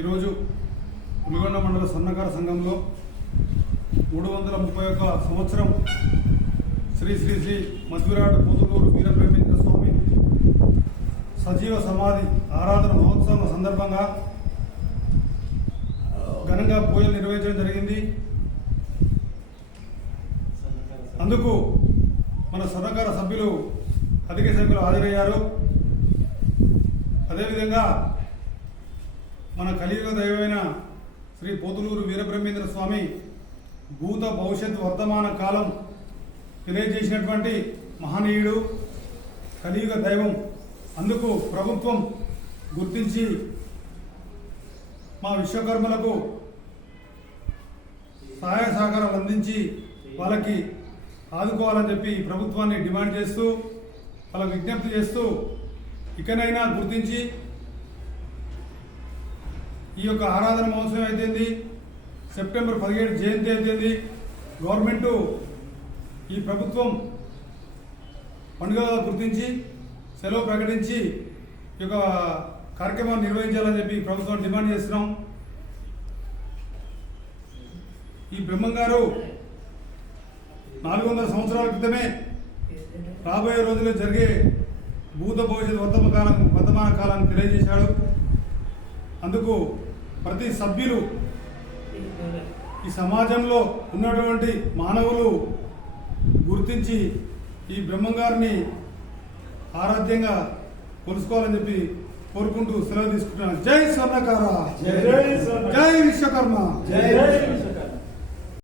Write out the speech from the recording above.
ఈరోజు పులిగొండ మండల సన్నకార సంఘంలో 331 సంవత్సరం శ్రీ శ్రీ శ్రీ మధ్విరాట్ పోతులూరు వీరబ్రహ్మేంద్ర స్వామి సజీవ సమాధి ఆరాధన మహోత్సవం సందర్భంగా ఘనంగా పూజలు నిర్వహించడం జరిగింది. అందుకు మన సన్నకార సభ్యులు అధిక సంఖ్యలో హాజరయ్యారు. అదేవిధంగా మన కలియుగ దైవమైన శ్రీ పోతులూరు వీరబ్రహ్మేంద్ర స్వామి భూత భవిష్యత్ వర్తమాన కాలం తెలియజేసినటువంటి మహనీయుడు, కలియుగ దైవం. అందుకు ప్రభుత్వం గుర్తించి మా విశ్వకర్మలకు సహాయ సహకారాలు అందించి వాళ్ళకి ఆదుకోవాలని చెప్పి ప్రభుత్వాన్ని డిమాండ్ చేస్తూ, వాళ్ళకు విజ్ఞప్తి చేస్తూ, ఇకనైనా గుర్తించి ఈ యొక్క ఆరాధన మహోత్సవం అయితేంది, సెప్టెంబర్ 17 జయంతి అయితేంది, గవర్నమెంటు ఈ ప్రభుత్వం పండుగగా గుర్తించి సెలవు ప్రకటించి ఈ యొక్క కార్యక్రమాన్ని నిర్వహించాలని చెప్పి ప్రభుత్వం డిమాండ్ చేస్తున్నాం. ఈ బ్రహ్మంగారు 400 సంవత్సరాల క్రితమే రాబోయే రోజుల్లో జరిగే భూత భవిష్యత్ వర్తమాన కాలాన్ని తెలియజేశాడు. అందుకు ప్రతి సభ్యులు, ఈ సమాజంలో ఉన్నటువంటి మానవులు గుర్తించి ఈ బ్రహ్మంగారిని ఆరాధ్యంగా కొలుసుకోవాలని చెప్పి కోరుకుంటూ సెలవు తీసుకుంటున్నాను. జై స్వర్ణకార, జై విశ్వకర్మ, జై